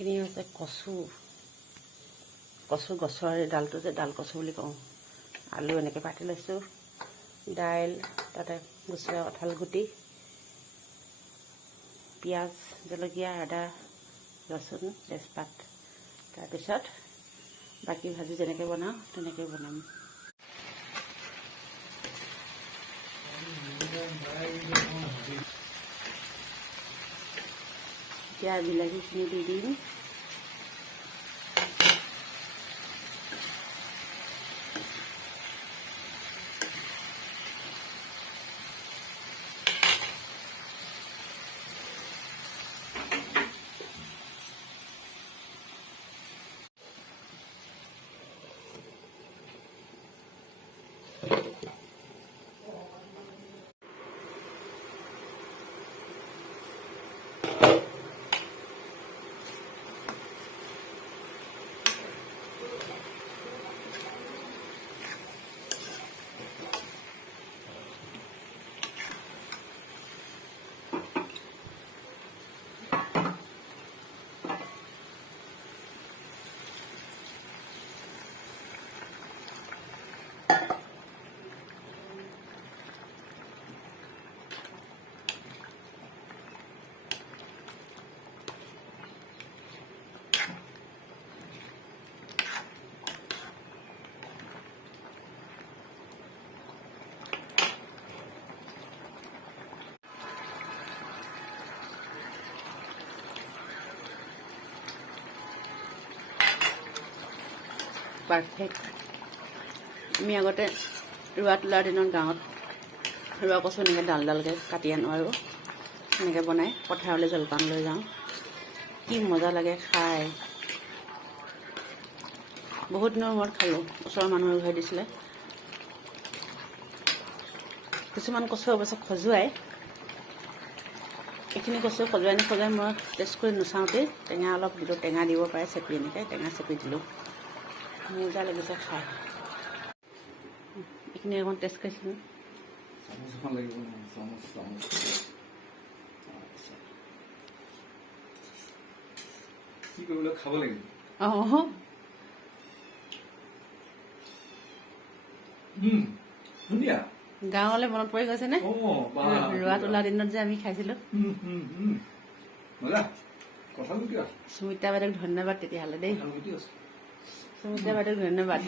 এইখিনি হৈছে কচু গছৰ ডালটো যে ডাল কচু বুলি কওঁ। আলু এনেকৈ পাতি লৈছোঁ, দাইল, তাতে গুচৰা কঁঠাল গুটি, পিঁয়াজ, জলকীয়া, আদা, ৰচুন, তেজপাত। তাৰপিছত বাকী ভাজি যেনেকৈ বনাওঁ তেনেকৈ বনাম। এতিয়া বিলাহীখিনি দি দিম। পাৰফেক্ট। আমি আগতে ৰোৱা তোলাৰ দিনত গাঁৱত ৰোৱা কচু এনেকৈ ডাল ডালকৈ কাটি আনো আৰু এনেকৈ বনাই পথাৰলৈ জলপান লৈ যাওঁ। কি মজা লাগে খাই। বহুত দিনৰ মূৰত খালোঁ। ওচৰৰ মানুহে ঘূৰাই দিছিলে। কিছুমান কচু অৱশ্যে খজুৱাই। এইখিনি কচু খজুৱাই নখজুৱাই মই টেষ্ট কৰি নোচাওঁতেই টেঙা অলপ দিলোঁ। টেঙা দিব পাৰে চেপি, এনেকৈ টেঙা চেপি দিলোঁ। মজা লাগিছে খাই। এইখিনি অকণ টেষ্ট কৰিছিলোঁ। খাব লাগিব। ধুনীয়া। গাঁৱলৈ মনত পৰি গৈছেনে? ৰোৱা তোলা দিনত যে আমি খাইছিলোঁ। সুমিত্ৰা বাইদেউক ধন্যবাদ তেতিয়াহ'লে দেই। সুমিত্ৰা বাইদেউক ধন্যবাদ।